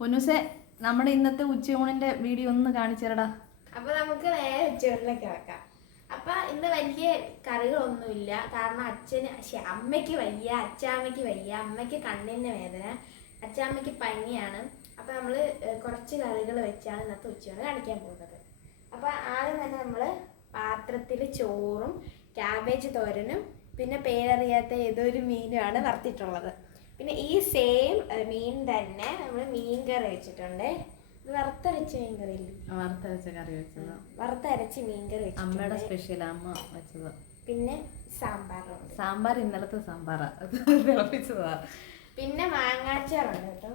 പൊന്നുസെ നമ്മുടെ ഇന്നത്തെ ഉച്ചയൂണിന്റെ വീഡിയോ ഒന്ന് കാണിച്ചേരടാ. അപ്പൊ നമുക്ക് നേരെ ഉച്ചയൂണിലേക്ക് കിടക്കാം. അപ്പൊ ഇന്ന് വലിയ കറികളൊന്നുമില്ല. കാരണം അച്ഛന് അമ്മയ്ക്ക് വയ്യ അച്ചാമ്മയ്ക്ക് വയ്യ അമ്മയ്ക്ക് കണ്ണിന് വേദന അച്ചാമ്മയ്ക്ക് പനിയാണ്. അപ്പൊ നമ്മൾ കുറച്ച് കറികൾ വെച്ചാണ് ഇന്നത്തെ ഉച്ചയൂണ് കാണിക്കാൻ പോകുന്നത്. അപ്പൊ ആദ്യം തന്നെ നമ്മൾ പാത്രത്തിൽ ചോറും ക്യാബേജ് തോരനും പിന്നെ പേരറിയാത്ത ഏതോ ഒരു മീനുമാണ് വറുത്തിട്ടുള്ളത്. പിന്നെ ഈ സെയിം മീൻ തന്നെ നമ്മൾ മീൻ കറി വെച്ചിട്ടുണ്ട് വറുത്തരച്ച മീൻ കറി വറുത്തരച്ച കറി വെച്ചത്. വറുത്തരച്ച് മീൻകറി അമ്മയുടെ വെച്ചിട്ടുണ്ട് സ്പെഷ്യൽ അമ്മ വെച്ചത്. പിന്നെ സാമ്പാറുണ്ട്. സാമ്പാർ ഇന്നലത്തെ സാമ്പാറാ. തിളപ്പിച്ചതാ. പിന്നെ മാങ്ങാച്ചാറുണ്ട് കേട്ടോ.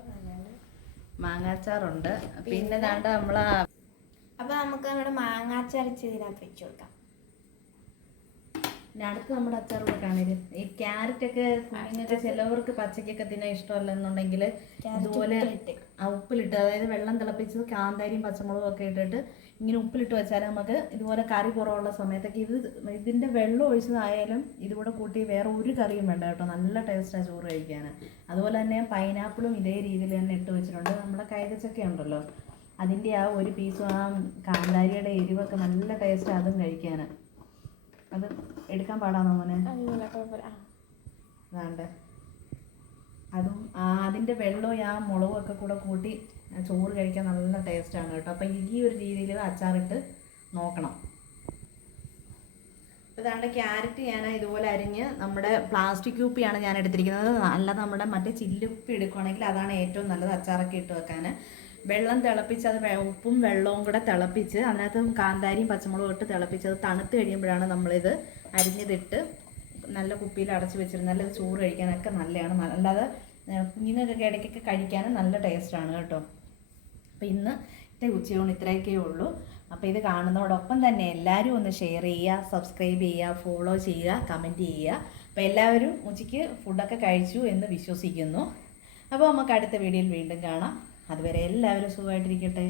മാങ്ങാച്ചാറുണ്ട്. പിന്നെ ദാണ്ട നമ്മളാ അപ്പൊ നമുക്ക് നമ്മുടെ മാങ്ങാച്ചാർ ഇതിനകത്ത് വെച്ചു കൊടുക്കാം. പിന്നെ അടുത്ത് നമ്മുടെ അച്ചാറൂടെ കാണില്ല ഈ ക്യാരറ്റ് ഒക്കെ കുഞ്ഞുങ്ങൾക്ക് ചിലവർക്ക് പച്ചക്കൊക്കെ തിന്നാൻ ഇഷ്ടമല്ലെന്നുണ്ടെങ്കിൽ ഇതുപോലെ ആ ഉപ്പിലിട്ട് അതായത് വെള്ളം തിളപ്പിച്ചത് കാന്താരിയും പച്ചമുളകും ഒക്കെ ഇട്ടിട്ട് ഇങ്ങനെ ഉപ്പിലിട്ട് വെച്ചാൽ നമുക്ക് ഇതുപോലെ കറി കുറവുള്ള സമയത്തൊക്കെ ഇത് ഇതിന്റെ വെള്ളം ഒഴിച്ചതായാലും ഇതുകൂടെ കൂട്ടി വേറെ ഒരു കറിയും വേണ്ട കേട്ടോ. നല്ല ടേസ്റ്റാണ് ചോറ് കഴിക്കാൻ. അതുപോലെ തന്നെ പൈനാപ്പിളും ഇതേ രീതിയിൽ തന്നെ ഇട്ട് വെച്ചിട്ടുണ്ട്. നമ്മുടെ കൈതച്ചക്ക ഉണ്ടല്ലോ. അതിന്റെ ആ ഒരു പീസും ആ കാന്താരിയുടെ എരിവൊക്കെ നല്ല ടേസ്റ്റ് അതും കഴിക്കാൻ. അത് എടുക്കാൻ പാടാണോ മോനെ. വേണ്ട. അതും ആ അതിന്റെ വെള്ളവും ആ മുളകും ഒക്കെ കൂടെ കൂട്ടി ചോറ് കഴിക്കാൻ നല്ല ടേസ്റ്റ് ആണ് കേട്ടോ. അപ്പം ഈ ഒരു രീതിയിൽ അച്ചാറിട്ട് നോക്കണം. ഇതാണ്ട് ക്യാരറ്റ് ഞാൻ ഇതുപോലെ അരിഞ്ഞ് നമ്മുടെ പ്ലാസ്റ്റിക് കുപ്പിയാണ് ഞാൻ എടുത്തിരിക്കുന്നത്. അല്ലാതെ നമ്മുടെ മറ്റേ ചില്ലുപ്പി എടുക്കുകയാണെങ്കിൽ അതാണ് ഏറ്റവും നല്ലത് അച്ചാറൊക്കെ ഇട്ട് വെക്കാൻ വെള്ളം തിളപ്പിച്ച് അത് ഉപ്പും വെള്ളവും കൂടെ തിളപ്പിച്ച് അതിനകത്ത് കാന്താരിയും പച്ചമുളകും ഇട്ട് തിളപ്പിച്ച് അത് തണുത്ത് കഴിയുമ്പോഴാണ് നമ്മളിത് അരിഞ്ഞതിട്ട് നല്ല കുപ്പിയിൽ അടച്ചു വെച്ചിരുന്ന നല്ല ചോറ് കഴിക്കാനൊക്കെ നല്ലതാണ്. അല്ലാതെ കുഞ്ഞുങ്ങൾക്കൊക്കെ ഇടയ്ക്കൊക്കെ കഴിക്കാനും നല്ല ടേസ്റ്റാണ് കേട്ടോ. അപ്പോൾ ഇന്ന് ഇത്ര ഉച്ചയോണ് ഇത്രയൊക്കെ ഉള്ളൂ. അപ്പോൾ ഇത് കാണുന്നതോടൊപ്പം തന്നെ എല്ലാവരും ഒന്ന് ഷെയർ ചെയ്യുക സബ്സ്ക്രൈബ് ചെയ്യുക ഫോളോ ചെയ്യുക കമന്റ് ചെയ്യുക. അപ്പോൾ എല്ലാവരും ഉച്ചയ്ക്ക് ഫുഡൊക്കെ കഴിച്ചു എന്ന് വിശ്വസിക്കുന്നു. അപ്പോൾ നമുക്ക് അടുത്ത വീഡിയോയിൽ വീണ്ടും കാണാം. അതുവരെ എല്ലാവരും സുഖമായിട്ടിരിക്കട്ടെ.